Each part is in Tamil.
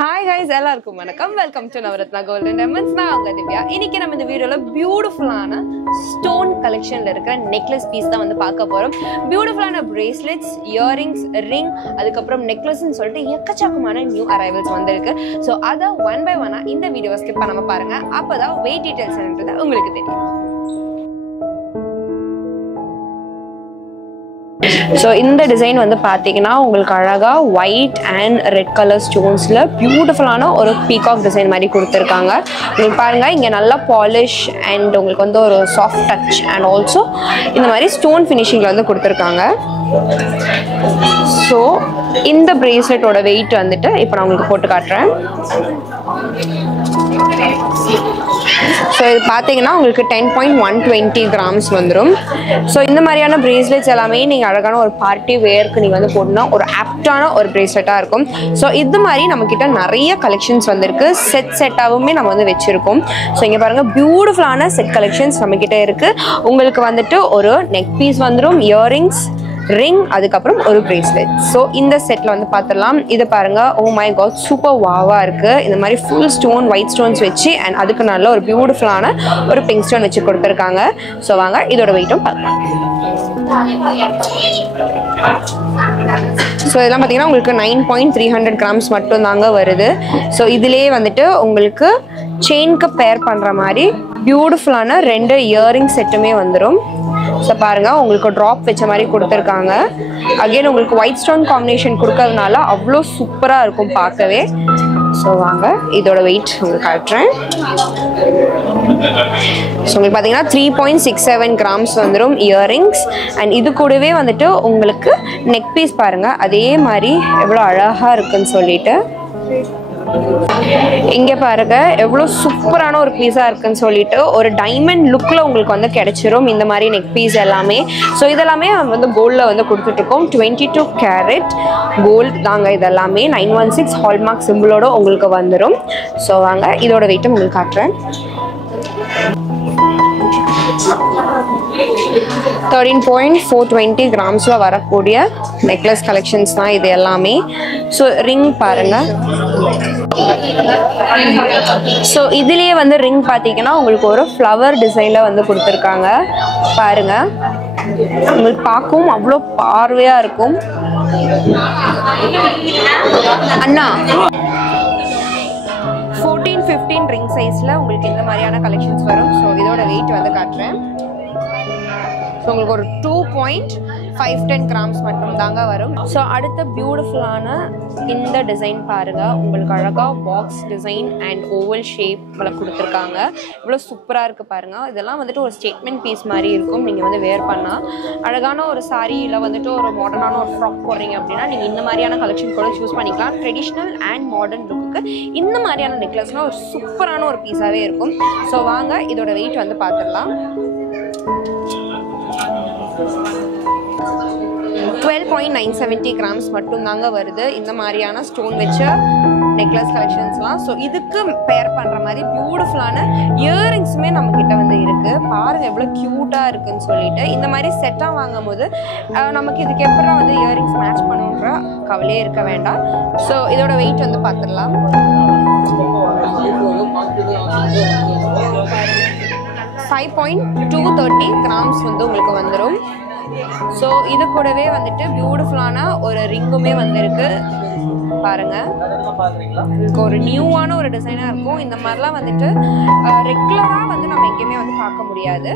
Hi guys, எல்லாருக்கும் வணக்கம். Welcome to Navaratna Gold and Diamonds. நான் உங்க திவ்யா. இன்னைக்கு நம்ம இந்த வீடியோல பியூட்டிஃபுல்லான ஸ்டோன் கலெக்ஷன்ல இருக்கிற நெக்லஸ் பீஸ் தான் வந்து பார்க்க போறோம். பியூட்டிஃபுல்லான பிரேஸ்லெட்ஸ், இயரிங்ஸ், ரிங், அதுக்கப்புறம் நெக்லஸ்ன்னு சொல்லிட்டு எக்கச்சக்கமான நியூ அரைவல்ஸ் வந்திருக்கு. ஸோ அதை ஒன் பை ஒன்னா இந்த வீடியோவை ஸ்கிப் பண்ணாம பாருங்க. அப்பதான் வெயிட் டீடைல்ஸ் என்னன்றது உங்களுக்கு தெரியும். ஸோ இந்த டிசைன் வந்து பார்த்தீங்கன்னா உங்களுக்கு அழகாக ஒயிட் அண்ட் ரெட் கலர் ஸ்டோன்ஸில் பியூட்டிஃபுல்லான ஒரு பீகாக் டிசைன் மாதிரி கொடுத்துருக்காங்க. உங்களுக்கு பாருங்கள், இங்கே நல்லா பாலிஷ் அண்ட் உங்களுக்கு வந்து ஒரு சாஃப்ட் டச் அண்ட் ஆல்சோ இந்த மாதிரி ஸ்டோன் ஃபினிஷிங்கில் வந்து கொடுத்துருக்காங்க. ஸோ இந்த பிரேஸ்லெட்டோட வெயிட் வந்துட்டு இப்போ நான் உங்களுக்கு போட்டு காட்டுறேன். ஸோ இது பார்த்தீங்கன்னா உங்களுக்கு 10.120 கிராம்ஸ் வந்துடும். ஸோ இந்த மாதிரியான பிரேஸ்லெட்ஸ் எல்லாமே நீங்கள் அழகான ஒரு பார்ட்டி வேருக்கு நீங்கள் வந்து போடணும்னா ஒரு ஆப்டான ஒரு பிரேஸ்லெட்டாக இருக்கும். ஸோ இது மாதிரி நம்மக்கிட்ட நிறைய கலெக்ஷன்ஸ் வந்திருக்கு. செட்டாகவுமே நம்ம வந்து வச்சுருக்கோம். ஸோ இங்கே பாருங்கள், பியூட்டிஃபுல்லான செட் கலெக்ஷன்ஸ் நம்மக்கிட்ட இருக்குது. உங்களுக்கு வந்துட்டு ஒரு நெக் பீஸ் வந்துடும், இயரிங்ஸ், ரிங், அதுக்கப்புறம் ஒரு பிரேஸ்லெட். ஸோ இந்த செட்டில் வந்து பார்த்துடலாம். இது பாருங்கள், ஓ மை காட், சூப்பர் வாவாக இருக்குது. இந்த மாதிரி ஃபுல் ஸ்டோன் ஒயிட் ஸ்டோன்ஸ் வச்சு அண்ட் அதுக்கு நல்ல ஒரு பியூட்டிஃபுல்லான ஒரு பிங்க் ஸ்டோன் வச்சு கொடுத்துருக்காங்க. ஸோ வாங்க இதோட வெயிட்டும் பார்க்கலாம். ஸோ இதெல்லாம் பார்த்தீங்கன்னா உங்களுக்கு 9.300 கிராம்ஸ் மட்டும் தாங்க வருது. ஸோ இதிலேயே வந்துட்டு உங்களுக்கு செயினுக்கு பேர் பண்ணுற மாதிரி பியூட்டிஃபுல்லான 2 இயரிங் செட்டுமே வந்துடும். ஸோ பாருங்கள், உங்களுக்கு ட்ராப் வச்ச மாதிரி கொடுத்துருக்காங்க. அகெயின் உங்களுக்கு ஒயிட் ஸ்டோன் காம்பினேஷன் கொடுக்கறதுனால அவ்வளோ சூப்பராக இருக்கும் பார்க்கவே. ஸோ வாங்க இதோட வெயிட் உங்களுக்கு காட்டுறேன். ஸோ உங்களுக்கு பார்த்தீங்கன்னா 3.67 கிராம்ஸ் வந்துடும் இயரிங்ஸ். அண்ட் இது கூடவே வந்துட்டு உங்களுக்கு நெக் பீஸ் பாருங்கள், அதே மாதிரி எவ்வளோ அழகாக இருக்குன்னு சொல்லிட்டு இங்கே பாருங்க எவ்வளோ சூப்பரான ஒரு பீஸாக இருக்குன்னு சொல்லிட்டு ஒரு டைமண்ட் லுக்கில் உங்களுக்கு வந்து கிடைச்சிரும் இந்த மாதிரி நெக் பீஸ் எல்லாமே. ஸோ இதெல்லாமே வந்து கோல்டில் வந்து கொடுத்துட்ருக்கோம். 22 கேரட் கோல்டு தாங்க இதெல்லாமே. 916 ஹால்மார்க் சிம்பிளோட உங்களுக்கு வந்துடும். ஸோ வாங்க இதோட வெயிட்டும் உங்களுக்கு காட்டுறேன். 13.420 கிராம்ஸில் வரக்கூடிய நெக்லஸ் கலெக்ஷன்ஸ் தான் இது எல்லாமே. ஸோ ரிங் பாருங்கள். ஸோ இதுலேயே வந்து ரிங் பார்த்தீங்கன்னா உங்களுக்கு ஒரு ஃப்ளவர் டிசைனில் வந்து கொடுத்துருக்காங்க பாருங்கள். உங்களுக்கு பார்க்கவும் அவ்வளோ பார்வையாக இருக்கும். அண்ணா 14-15 ரிங் சைஸில் உங்களுக்கு இந்த மாதிரியான கலெக்ஷன்ஸ் வரும். ஸோ இதோட வெயிட் வந்து காட்டுறேன். ஸோ உங்களுக்கு ஒரு 2.510 கிராம்ஸ் மட்டும் தாங்க வரும். ஸோ அடுத்த பியூட்டிஃபுல்லான இந்த டிசைன் பாருங்கள், உங்களுக்கு அழகாக பாக்ஸ் டிசைன் அண்ட் ஓவல் ஷேப்பில் கொடுத்துருக்காங்க. இவ்வளோ சூப்பராக இருக்குது பாருங்கள். இதெல்லாம் வந்துட்டு ஒரு ஸ்டேட்மெண்ட் பீஸ் மாதிரி இருக்கும். நீங்கள் வந்து வேர் பண்ணால் அழகான ஒரு சாரியில் வந்துட்டு ஒரு மாடர்னான ஒரு ஃப்ராக் போடுறீங்க அப்படின்னா நீங்கள் இந்த மாதிரியான கலெக்ஷன் கூட சூஸ் பண்ணிக்கலாம். ட்ரெடிஷ்னல் அண்ட் மாடர்ன் லுக்கு இந்த மாதிரியான நெக்லஸ்னால் ஒரு சூப்பரான ஒரு பீஸாகவே இருக்கும். ஸோ வாங்க இதோட வெயிட் வந்து பார்த்துடலாம். 12.970 கிராம்ஸ் மட்டும் தாங்க வருது இந்த மாதிரியான ஸ்டோன் வச்ச நெக்லஸ் கலெக்ஷன்ஸ்லாம். ஸோ இதுக்கு பேர் பண்ணுற மாதிரி பியூட்டிஃபுல்லான இயரிங்ஸுமே நம்மக்கிட்ட வந்து இருக்குது. பாருங்கள் எவ்வளோ க்யூட்டாக இருக்குன்னு சொல்லிட்டு. இந்த மாதிரி செட்டாக வாங்கும் போது நமக்கு இதுக்கு எப்படா வந்து இயரிங்ஸ் மேட்ச் பண்ணுன்ற கவலையே இருக்க வேண்டாம். ஸோ இதோட வெயிட் வந்து பார்த்துடலாம். 5.230 கிராம்ஸ் வந்து உங்களுக்கு வந்துடும். ஸோ இது கூடவே வந்துட்டு பியூட்டிஃபுல்லான ஒரு ரிங்குமே வந்துருக்கு பாருங்க. இதுக்கு ஒரு நியூவான ஒரு டிசைனாக இருக்கும். இந்த மாதிரிலாம் வந்துட்டு ரெகுலராக வந்து நம்ம எங்கேயுமே வந்து பார்க்க முடியாது.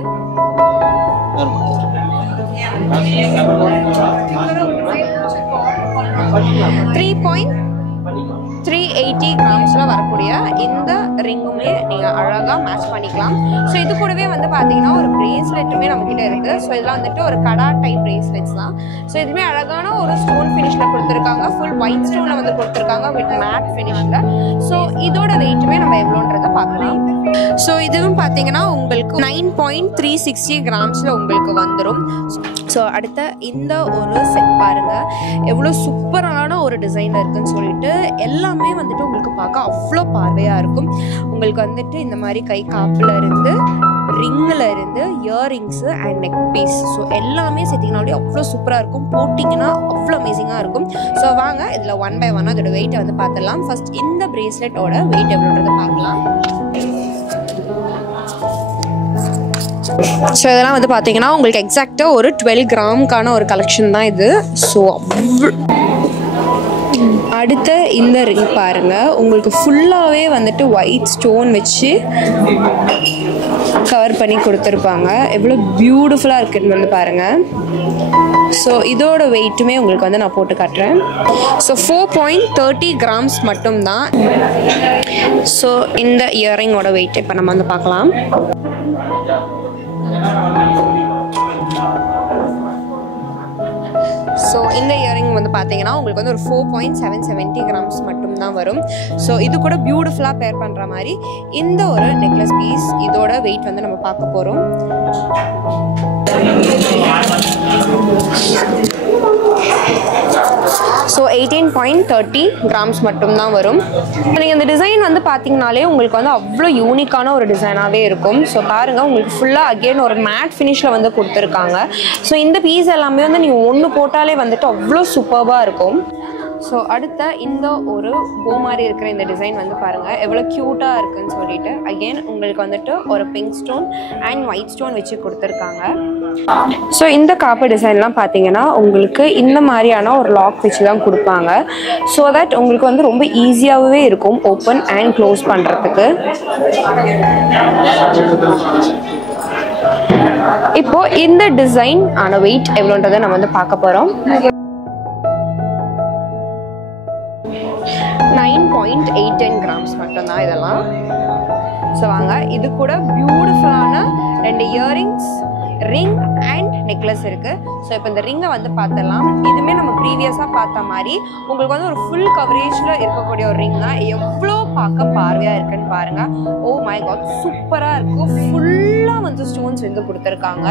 3.380 கிராம்ஸில் வரக்கூடிய இந்த ரிங்குமே நீங்கள் அழகாக மேட்ச் பண்ணிக்கலாம். ஸோ இது கூடவே வந்து பார்த்தீங்கன்னா ஒரு பிரேஸ்லெட்டுமே நம்மக்கிட்ட இருக்குது. ஸோ இதெல்லாம் வந்துட்டு ஒரு கடா டைப் பிரேஸ்லெட்ஸ் தான். ஸோ இதுவுமே அழகான ஒரு ஸ்டோன் ஃபினிஷில் கொடுத்துருக்காங்க. ஃபுல் ஒயிட் ஸ்டோனில் வந்து கொடுத்துருக்காங்க வித் மேட் ஃபினிஷில். ஸோ இதோட வெயிட்டுமே நம்ம எவ்வளோன்றதை பார்க்கலாம். ஸோ இதுவும் பார்த்தீங்கன்னா உங்களுக்கு 9.360 கிராம்ஸில் உங்களுக்கு வந்துடும். ஸோ அடுத்த இந்த ஒரு செட் பாருங்கள் எவ்வளோ சூப்பரான ஒரு டிசைன் இருக்குன்னு சொல்லிட்டு எல்லாமே வந்துட்டு உங்களுக்கு பார்க்க அவ்வளோ பார்வையாக இருக்கும். உங்களுக்கு வந்துட்டு இந்த மாதிரி கை காப்பில் இருந்து ரிங்கில் இருந்து earrings and neck piece, so எல்லாமே சேர்த்திங்கனாலே அவ்வளோ சூப்பராக இருக்கும். போட்டிங்கன்னா அவ்வளோ அமேசிங்காக இருக்கும். ஸோ வாங்க இதில் 1 by 1 அதோட வெயிட்டை வந்து பார்த்துடலாம். ஃபர்ஸ்ட் இந்த பிரேஸ்லெட்டோட வெயிட் எவ்வளோன்றது பார்க்கலாம். ஸோ இதெல்லாம் வந்து பார்த்தீங்கன்னா உங்களுக்கு எக்ஸாக்டாக ஒரு 12 கிராமுக்கான ஒரு கலெக்ஷன் தான் இது. ஸோ அடுத்த இந்த ரிங் பாருங்கள், உங்களுக்கு ஃபுல்லாகவே வந்துட்டு ஒயிட் ஸ்டோன் வச்சு கவர் பண்ணி கொடுத்துருப்பாங்க. எவ்வளோ பியூட்டிஃபுல்லாக இருக்குன்னு வந்து பாருங்கள். ஸோ இதோட வெயிட்டுமே உங்களுக்கு வந்து நான் போட்டு காட்டுறேன். ஸோ 4.30 கிராம்ஸ் மட்டும்தான். ஸோ இந்த இயரிங்கோட வெயிட் இப்போ நம்ம வந்து பார்க்கலாம். ஸோ இந்த இயரிங் வந்து பார்த்தீங்கன்னா உங்களுக்கு வந்து ஒரு 4.770 கிராம்ஸ் மட்டும்தான் வரும். ஸோ இது கூட பியூட்டிஃபுல்லாக பேர் பண்ணுற மாதிரி இந்த ஒரு நெக்லஸ் பீஸ், இதோட வெயிட் வந்து நம்ம பார்க்க போகிறோம். ஸோ 18.30 கிராம்ஸ் மட்டும்தான் வரும். நீங்கள் இந்த டிசைன் வந்து பார்த்தீங்கனாலே உங்களுக்கு வந்து அவ்வளோ யூனிக்கான ஒரு டிசைனாகவே இருக்கும். ஸோ பாருங்கள், உங்களுக்கு ஃபுல்லாக அகெயின் ஒரு மேட் ஃபினிஷில் வந்து கொடுத்துருக்காங்க. ஸோ இந்த பீஸ் எல்லாமே வந்து நீங்கள் ஒன்று போட்டாலே வந்துட்டு அவ்வளோ சூப்பராக இருக்கும். ஸோ அடுத்த இந்த ஒரு போ மாதிரி இருக்கிற இந்த டிசைன் வந்து பாருங்கள் எவ்வளோ க்யூட்டாக இருக்குன்னு சொல்லிட்டு. அகெயின் உங்களுக்கு வந்துட்டு ஒரு pink stone and white stone வச்சு கொடுத்துருக்காங்க. ஸோ இந்த காப்பு டிசைன்லாம் பார்த்தீங்கன்னா உங்களுக்கு இந்த மாதிரியான ஒரு லாக் வச்சு தான் கொடுப்பாங்க. ஸோ தட் உங்களுக்கு வந்து ரொம்ப ஈஸியாகவே இருக்கும் ஓப்பன் அண்ட் க்ளோஸ் பண்ணுறதுக்கு. இப்போ இந்த டிசைன் ஆன வெயிட் எவ்வளோன்றதை நம்ம வந்து பார்க்க போகிறோம். 9.810 கிராம்ஸ் மட்டும்தான் இதெல்லாம். ஸோ வாங்க இது கூட பியூட்டிஃபுல்லான 2 இயரிங்ஸ், ரிங் அண்ட் நெக்லஸ் இருக்குது. ஸோ இப்போ இந்த ரிங்கை வந்து பார்த்துடலாம். இதுவுமே நம்ம ப்ரீவியஸாக பார்த்த மாதிரி உங்களுக்கு வந்து ஒரு ஃபுல் கவரேஜில் இருக்கக்கூடிய ஒரு ரிங் தான். எவ்வளோ பார்க்க பார்வையாக இருக்குன்னு பாருங்கள். ஓ மை காட், சூப்பராக இருக்கும். ஃபுல்லாக வந்து ஸ்டோன்ஸ் வந்து கொடுத்துருக்காங்க.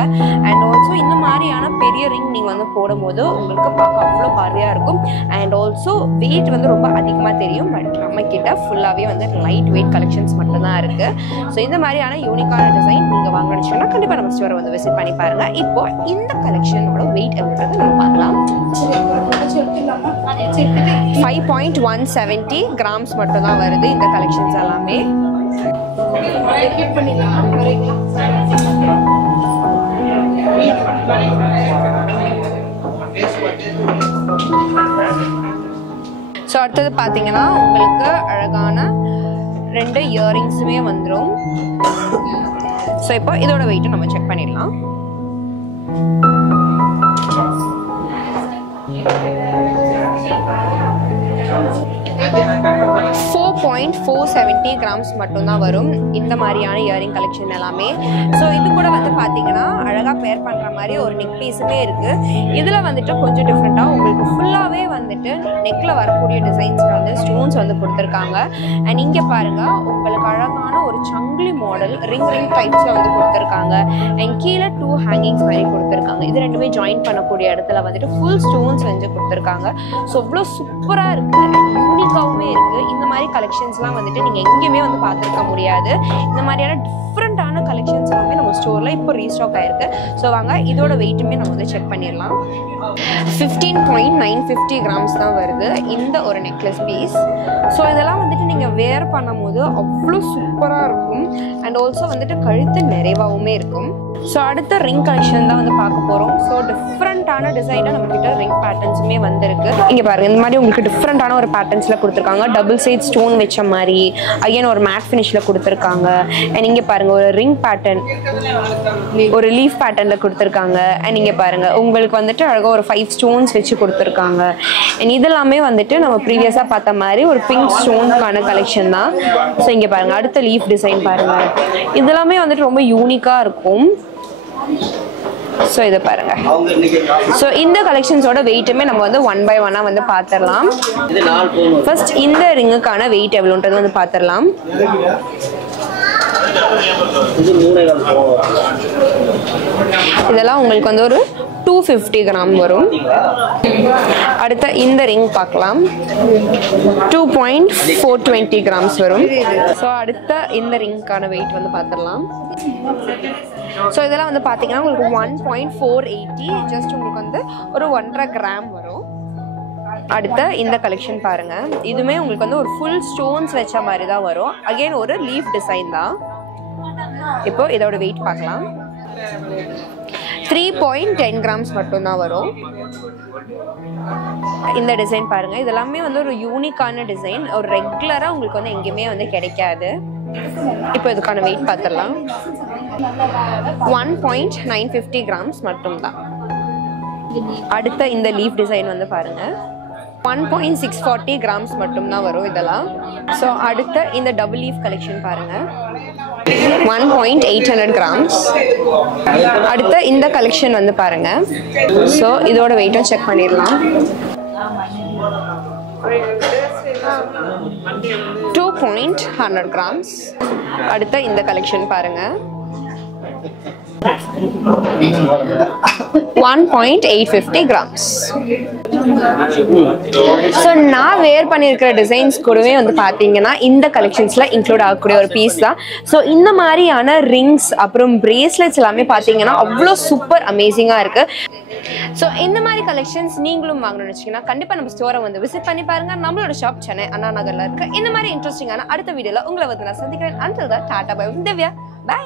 அண்ட் ஆல்சோ இந்த மாதிரியான பெரிய ரிங் நீங்கள் வந்து போடும்போது உங்களுக்கு பார்க்க அவ்வளோ பார்வையாக இருக்கும். அண்ட் ஆல்சோ வெயிட் வந்து ரொம்ப அதிகமாக தெரியும். பட் நம்ம கிட்ட ஃபுல்லாகவே வந்து லைட் வெயிட் கலெக்ஷன்ஸ் மட்டும்தான் இருக்குது. ஸோ இந்த மாதிரியான யூனிக்கான டிசைன் நீங்கள் வாங்கினீங்கன்னா கண்டிப்பாக நம்ம ஸ்டோரை வந்து விசிட் பண்ணி பாருங்க. இப்போ இந்த கலெக்ஷனோட வெயிட் எவ்வளவு நம்ம பார்க்கலாம். 5.170 கிராம்ஸ் மட்டும் தான் வருது இந்த கலெக்ஷன்ஸ் எல்லாமே. ஸோ அடுத்தது பார்த்தீங்கன்னா உங்களுக்கு அழகான 2 இயரிங்ஸுமே வந்துடும். ஸோ இப்போ இதோட வெயிட்டை நம்ம செக் பண்ணிடலாம். 4.470 கிராம்ஸ் மட்டும்தான் வரும் இந்த மாதிரியான இயரிங் கலெக்ஷன் எல்லாமே. ஸோ இது கூட வந்து பார்த்தீங்கன்னா அழகாக பேர் பண்ணுற மாதிரி ஒரு நெக் பீஸுமே இருக்குது. இதில் வந்துட்டு கொஞ்சம் டிஃப்ரெண்ட்டாக உங்களுக்கு ஃபுல்லாகவே வந்துட்டு நெக்கில் வரக்கூடிய டிசைன்ஸில் வந்து ஸ்டோன்ஸ் வந்து கொடுத்துருக்காங்க. அண்ட் இங்கே பாருங்கள், உங்களுக்கு அழகான ஒரு சங்கிலி மாடல் ரிங் டைப்ஸில் வந்து கொடுத்துருக்காங்க. அண்ட் கீழே 2 ஹேங்கிங்ஸ் மாதிரி கொடுத்துருக்காங்க. இது ரெண்டுமே ஜாயின் பண்ணக்கூடிய இடத்துல வந்துட்டு ஃபுல் ஸ்டோன்ஸ் வந்து கொடுத்துருக்காங்க. ஸோ இவ்வளோ சூப்பராக இருக்குது அண்ட் யூனிக்காகவுமே இருக்குது. இந்த மாதிரி கலெக்ஷன்ஸ்லாம் வந்துட்டு நீங்கள் எங்கேயுமே வந்து பார்த்துருக்க முடியாது. இந்த மாதிரியான டிஃப்ரெண்ட்டான கலெக்ஷன்ஸ் எல்லாமே நம்ம ஸ்டோரில் இப்போ ரீஸ்டாக் ஆகிருக்கு. ஸோ வாங்க இதோட வெயிட்டுமே நம்ம வந்து செக் பண்ணிடலாம். 15.950 கிராம்ஸ் தான் வருது இந்த ஒரு நெக்லஸ் பீஸ். ஸோ இதெல்லாம் வந்துட்டு நீங்கள் வேர் பண்ணும்போது அவ்வளோ சூப்பராக இருக்கும். அண்ட் ஆல்சோ வந்துட்டு கழுத்து நிறைவாகவுமே இருக்கும். ஸோ அடுத்த ரிங் கலெக்ஷன் தான் வந்து பார்க்க போகிறோம். ஸோ டிஃப்ரெண்ட்டான டிசைனாக நம்மக்கிட்ட ரிங் பேட்டர்ன்ஸுமே வந்துருக்கு. இங்கே பாருங்கள், இந்த மாதிரி உங்களுக்கு டிஃப்ரெண்ட்டான ஒரு பேட்டர்ன்ஸில் கொடுத்துருக்காங்க. டபுள் சைட் ஸ்டோன் வச்ச மாதிரி அகைன் ஒரு மேட் ஃபினிஷில் கொடுத்துருக்காங்க. அண்ட் இங்கே பாருங்கள், ஒரு ரிங் பேட்டர்ன், ஒரு லீஃப் பேட்டர்னில் கொடுத்துருக்காங்க. அண்ட் இங்கே பாருங்கள், உங்களுக்கு வந்துட்டு அழகாக ஒரு 5 ஸ்டோன்ஸ் வச்சு கொடுத்துருக்காங்க. அண்ட் இதெல்லாமே வந்துட்டு நம்ம ப்ரீவியஸாக பார்த்த மாதிரி ஒரு பிங்க் ஸ்டோனுக்கான கலெக்ஷன் தான். ஸோ இங்கே பாருங்கள், அடுத்த லீஃப் டிசைன் பாருங்கள். இதெல்லாமே வந்துட்டு ரொம்ப யூனிக்காக இருக்கும். ஸோ இதை பாருங்க. ஸோ இந்த கலெக்ஷன்ஸோட வெயிட்டுமே நம்ம வந்து 1 by 1 வந்து பார்த்துடலாம். ஃபர்ஸ்ட் இந்த ரிங்குக்கான வெயிட் எவ்வளோன்றது வந்து பார்த்துடலாம். இதெல்லாம் உங்களுக்கு வந்து ஒரு 250 கிராம் வரும். அடுத்த இந்த ரிங் பார்க்கலாம். 2.420 grams வரும். ஸோ அடுத்த இந்த ரிங்க்கான வெயிட் வந்து பார்த்துடலாம். ஸோ இதெல்லாம் வந்து பார்த்தீங்கன்னா உங்களுக்கு 1.480, ஜஸ்ட் உங்களுக்கு வந்து ஒரு 1.5 gram வரும். அடுத்த இந்த கலெக்ஷன் பாருங்க, இதுவுமே உங்களுக்கு வந்து ஒரு ஃபுல் ஸ்டோன்ஸ் வச்ச மாதிரி தான் வரும். அகைன் ஒரு லீஃப் டிசைன் தான். இப்போ இதோட வெயிட் பார்க்கலாம். 3.10 grams மட்டும் தான் வரும். இந்த டிசைன் பாருங்க, இதெல்லாமே வந்து ஒரு யூனிக்கான டிசைன், ஒரு ரெகுலரா உங்களுக்கு வந்து எங்கேயுமே வந்து கிடைக்காது. இப்போ இதுக்கான வெயிட் பார்த்துடலாம். 1.950 grams மட்டும் தான். அடுத்த இந்த லீஃப் டிசைன் வந்து பாருங்க, 1.640 grams மட்டும் தான் வரும் இதெல்லாம். ஸோ அடுத்த இந்த டபுள் லீஃப் கலெக்ஷன் பாருங்க, 1.800 grams. அடுத்த இந்த கலெக்ஷன் வந்து பாருங்க. ஸோ இதோட வெயிட்டும் செக் பண்ணிடலாம். 2.100 grams. அடுத்த இந்த கலெக்ஷன் பாருங்க, 1.850 grams. ஸோ நான் வேர் பண்ணியிருக்கிற டிசைன்ஸ் கூடவே வந்து பார்த்தீங்கன்னா இந்த கலெக்ஷன்ஸில் இன்க்ளூட் ஆகக்கூடிய ஒரு பீஸ் தான். ஸோ இந்த மாதிரியான ரிங்ஸ் அப்புறம் பிரேஸ்லெட்ஸ் எல்லாமே பார்த்தீங்கன்னா அவ்வளோ சூப்பர் அமேசிங்காக இருக்குது. ஸோ இந்த மாதிரி கலெக்ஷன்ஸ் நீங்களும் வாங்கணும்னு வச்சிங்கன்னா கண்டிப்பாக நம்ம ஸ்டோரை வந்து விசிட் பண்ணி பாருங்க. நம்மளோட ஷாப் சென்னை அண்ணா நகரில் இருக்குது. இந்த மாதிரி இன்ட்ரெஸ்டிங்கான அடுத்த வீடியோவில் உங்களை வந்து நான் சந்திக்கிறேன். Until that, tata bye Divya, by.